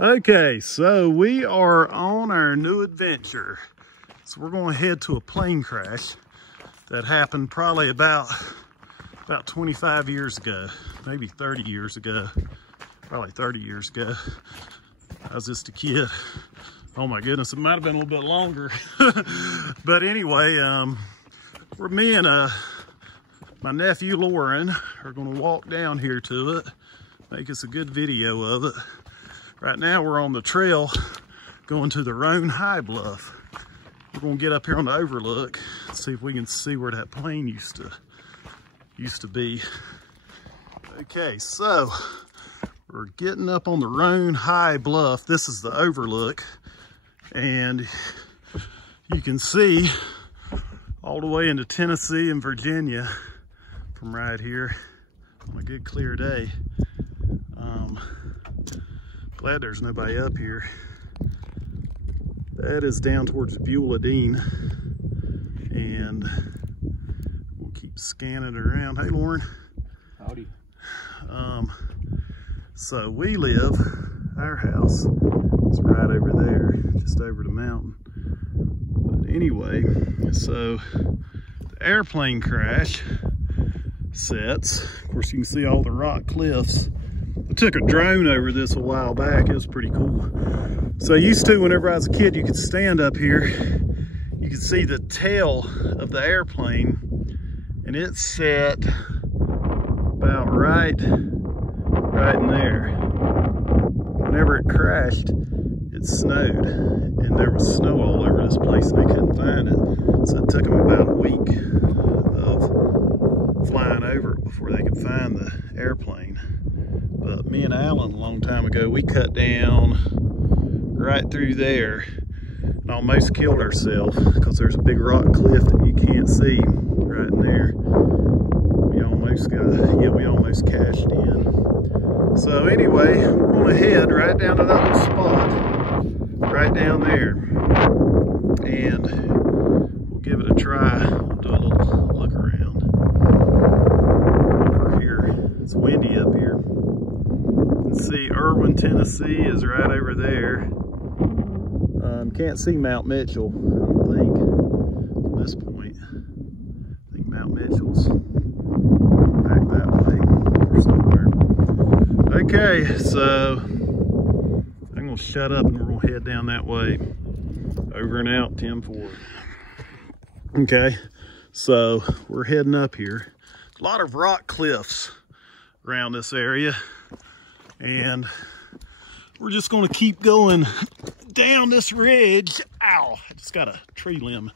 Okay, so we are on our new adventure. So we're going to head to a plane crash that happened probably about 25 years ago, maybe 30 years ago, probably 30 years ago. I was just a kid. Oh my goodness, it might have been a little bit longer. But anyway, me and my nephew Lauren are going to walk down here to it, make us a good video of it. Right now we're on the trail going to the Roan Mountain Bluff. We're going to get up here on the overlook and see if we can see where that plane used to be. Okay, so we're getting up on the Roan Mountain Bluff. This is the overlook, and you can see all the way into Tennessee and Virginia from right here on a good clear day. Glad there's nobody up here. That is down towards Beulah-Dean, and we'll keep scanning around. Hey, Lauren. Howdy. So we live, our house is right over there, just over the mountain. But anyway, so the airplane crash sets. Of course, you can see all the rock cliffs. I took a drone over this a while back. It was pretty cool. So I used to, whenever I was a kid, you could stand up here. You could see the tail of the airplane, and it set about right in there. Whenever it crashed, it snowed, and there was snow all over this place, and they couldn't find it. So it took them about a week of flying over it before they could find the airplane. But me and Alan, a long time ago, we cut down right through there and almost killed ourselves because there's a big rock cliff that you can't see right in there. We almost cashed in. So anyway, we're going to head right down to that little spot right down there, and we'll give it a try. We'll do a little look around. Over here, it's windy up here. You can see Erwin, Tennessee is right over there. Can't see Mount Mitchell, I don't think, from this point. I think Mount Mitchell's back that way or somewhere. Okay, so I'm going to shut up and we're going to head down that way. Over and out, 10-4. Okay, so we're heading up here. A lot of rock cliffs around this area, and we're just going to keep going down this ridge. Ow, I just got a tree limb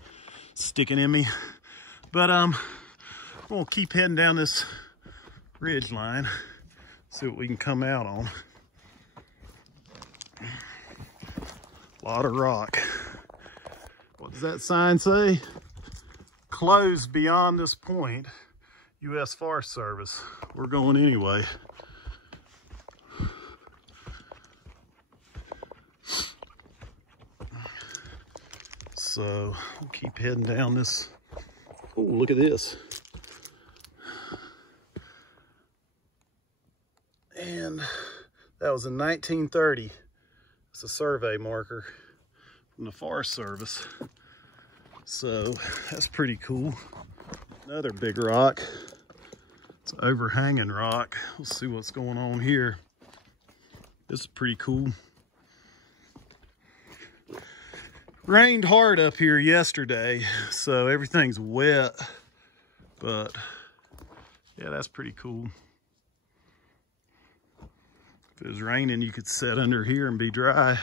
sticking in me. But we'll keep heading down this ridge line, see what we can come out on. A lot of rock. What does that sign say? Closed beyond this point, U.S. Forest Service. We're going anyway. So we'll keep heading down this. Oh, look at this. And that was in 1930. It's a survey marker from the Forest Service. So that's pretty cool. Another big rock. It's an overhanging rock. We'll see what's going on here. This is pretty cool. Rained hard up here yesterday, so everything's wet, but yeah, that's pretty cool. If it was raining, you could sit under here and be dry.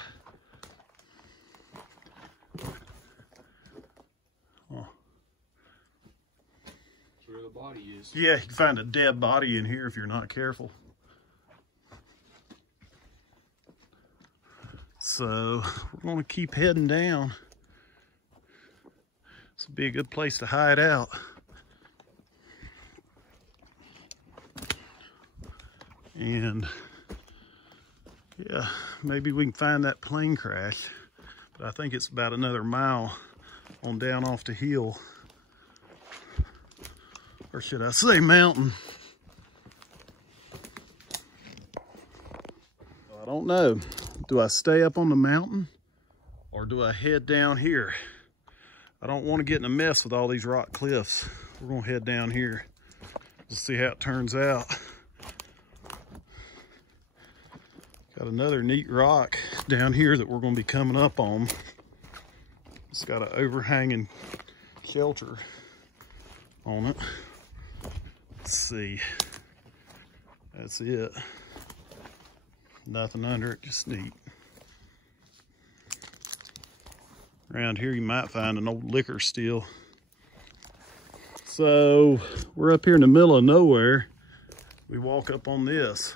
Oh. That's where the body is. Yeah, you can find a dead body in here if you're not careful. So we're going to keep heading down. This will be a good place to hide out. And yeah, maybe we can find that plane crash. But I think it's about another mile on down off the hill. Or should I say mountain. I don't know. Do I stay up on the mountain or do I head down here? I don't want to get in a mess with all these rock cliffs. We're gonna head down here. We'll see how it turns out. Got another neat rock down here that we're gonna be coming up on. It's got an overhanging shelter on it. Let's see. That's it. Nothing under it, just neat. Around here you might find an old liquor still. So we're up here in the middle of nowhere. We walk up on this.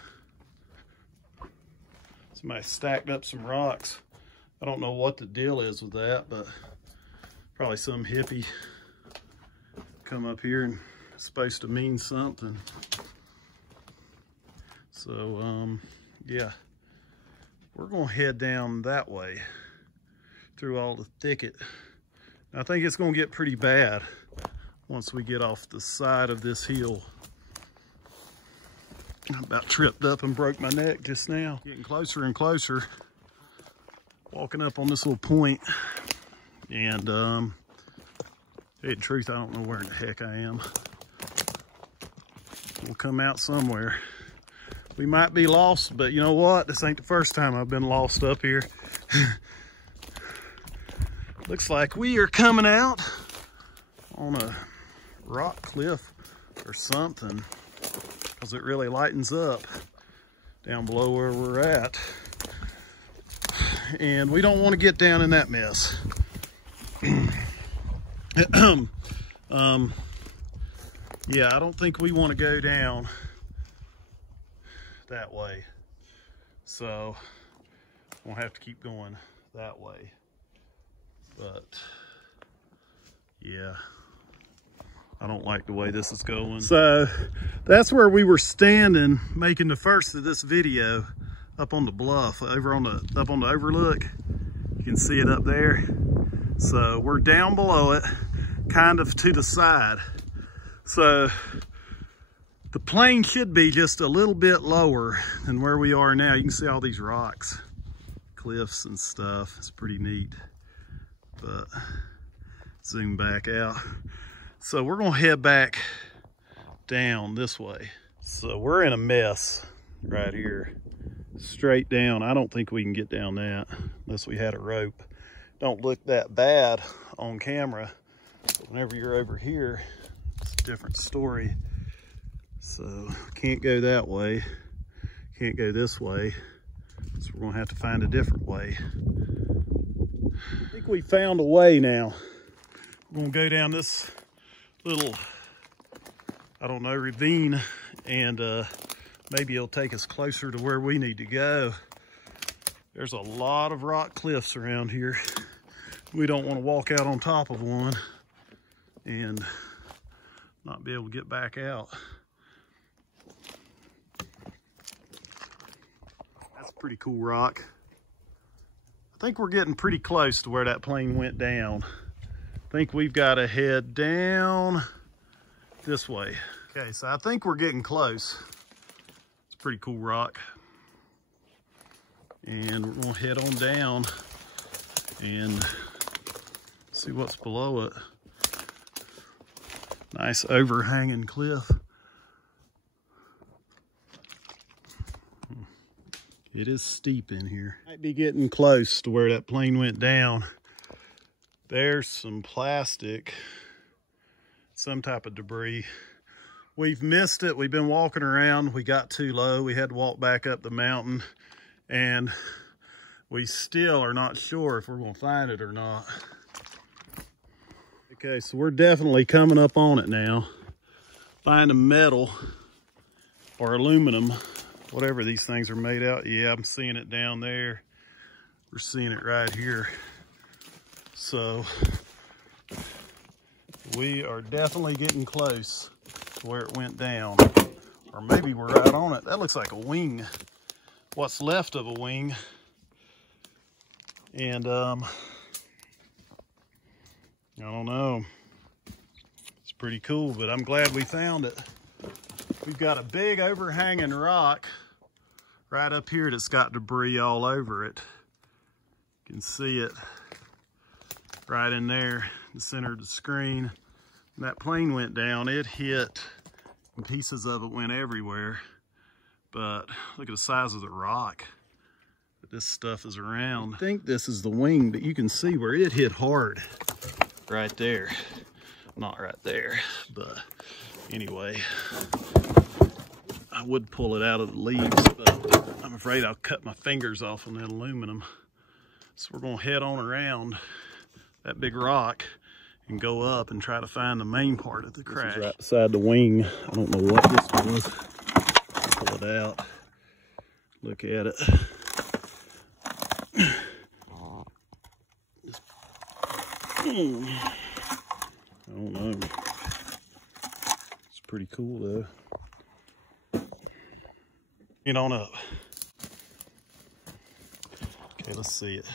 Somebody stacked up some rocks. I don't know what the deal is with that, but probably some hippie come up here and it's supposed to mean something. So yeah, we're gonna head down that way through all the thicket. I think it's gonna get pretty bad once we get off the side of this hill. I about tripped up and broke my neck just now. Getting closer and closer, walking up on this little point. And to tell you the truth, I don't know where in the heck I am. We'll come out somewhere. We might be lost, but you know what? This ain't the first time I've been lost up here. Looks like we are coming out on a rock cliff or something, because it really lightens up down below where we're at. And we don't want to get down in that mess. Yeah, I don't think we want to go down that way. So we'll have to keep going that way. But yeah, I don't like the way this is going. So that's where we were standing making the first of this video, up on the bluff, over on the up on the overlook. You can see it up there. So we're down below it, kind of to the side. So the plane should be just a little bit lower than where we are now. You can see all these rocks, cliffs and stuff. It's pretty neat. But zoom back out. So we're gonna head back down this way. So we're in a mess right here. Straight down. I don't think we can get down that unless we had a rope. Don't look that bad on camera, but whenever you're over here, it's a different story. So can't go that way, can't go this way, so we're gonna have to find a different way. I think we found a way now. We're gonna go down this little, I don't know, ravine, and maybe it'll take us closer to where we need to go. There's a lot of rock cliffs around here. We don't want to walk out on top of one and not be able to get back out. That's a pretty cool rock. I think we're getting pretty close to where that plane went down. I think we've got to head down this way. Okay, so I think we're getting close. It's a pretty cool rock. And we're gonna head on down and see what's below it. Nice overhanging cliff. It is steep in here. Might be getting close to where that plane went down. There's some plastic, some type of debris. We've missed it. We've been walking around. We got too low. We had to walk back up the mountain, and we still are not sure if we're gonna find it or not. Okay, so we're definitely coming up on it now. Finding metal or aluminum, whatever these things are made out. Yeah, I'm seeing it down there. We're seeing it right here. So we are definitely getting close to where it went down. Or maybe we're right on it. That looks like a wing. What's left of a wing. And I don't know. It's pretty cool, but I'm glad we found it. We've got a big overhanging rock right up here that's got debris all over it. You can see it right in there, the center of the screen. When that plane went down, it hit, and pieces of it went everywhere. But look at the size of the rock that this stuff is around. I think this is the wing, but you can see where it hit hard right there. Not right there, but anyway. I would pull it out of the leaves, but I'm afraid I'll cut my fingers off on that aluminum. So we're gonna head on around that big rock and go up and try to find the main part of the crash. Right beside the wing. I don't know what this was. Pull it out. Look at it. I don't know. It's pretty cool though. Get on up. Okay, let's see it.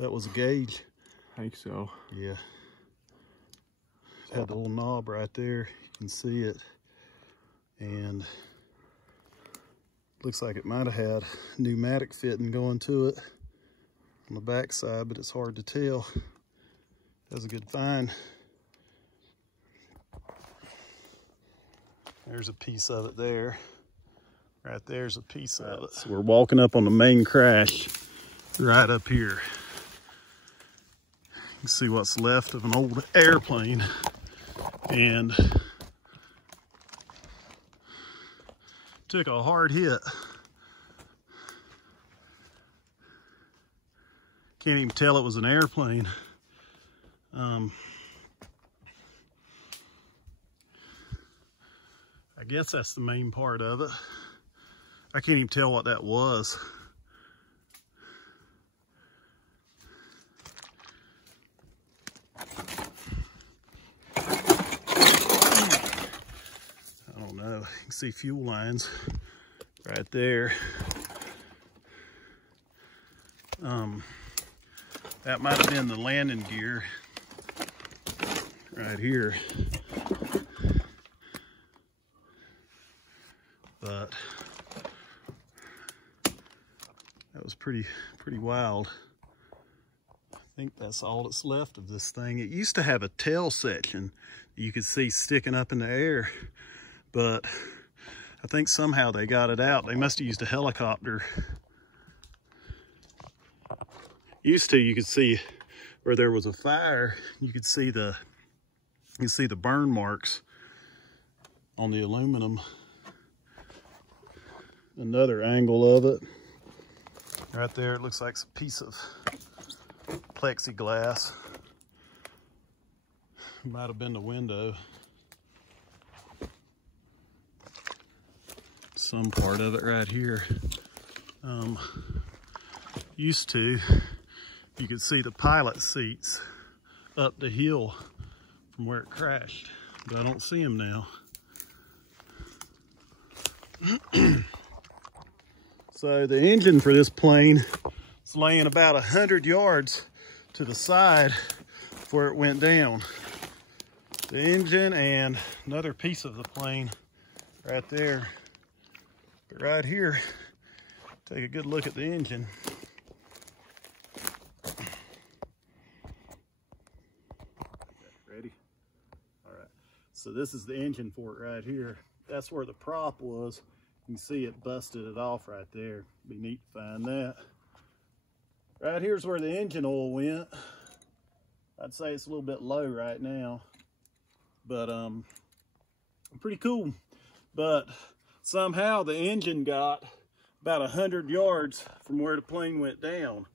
That was a gauge. I think so. Yeah. It had the little knob right there. You can see it. And looks like it might have had pneumatic fitting going to it on the back side, but it's hard to tell. That's a good find. There's a piece of it there. Right there's a piece of it. So we're walking up on the main crash right up here. You can see what's left of an old airplane. And took a hard hit. Can't even tell it was an airplane. I guess that's the main part of it. I can't even tell what that was. I don't know. You can see fuel lines right there. That might have been the landing gear right here. But that was pretty wild. I think that's all that's left of this thing. It used to have a tail section you could see sticking up in the air, but I think somehow they got it out. They must have used a helicopter. Used to, you could see where there was a fire, you could see the burn marks on the aluminum. Another angle of it. Right there, it looks like a piece of plexiglass. Might have been the window. Some part of it right here. Used to, you could see the pilot seats up the hill from where it crashed, but I don't see them now. So the engine for this plane is laying about 100 yards to the side where it went down. The engine and another piece of the plane right there. But right here, take a good look at the engine. Ready? All right. So this is the engine for it right here. That's where the prop was. You can see it busted it off right there. Be neat to find that. Right here's where the engine oil went. I'd say it's a little bit low right now, but pretty cool. But somehow the engine got about 100 yards from where the plane went down.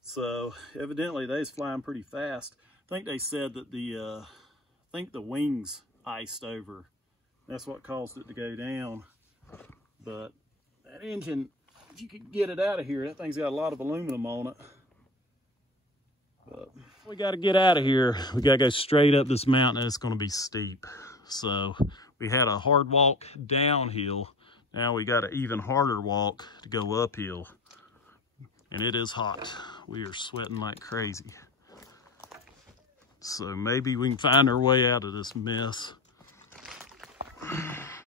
So evidently they was flying pretty fast. I think they said that the wings iced over. That's what caused it to go down. But that engine, if you could get it out of here, that thing's got a lot of aluminum on it. But we got to get out of here. We got to go straight up this mountain, and it's going to be steep. So we had a hard walk downhill. Now we got an even harder walk to go uphill. And it is hot. We are sweating like crazy. So maybe we can find our way out of this mess.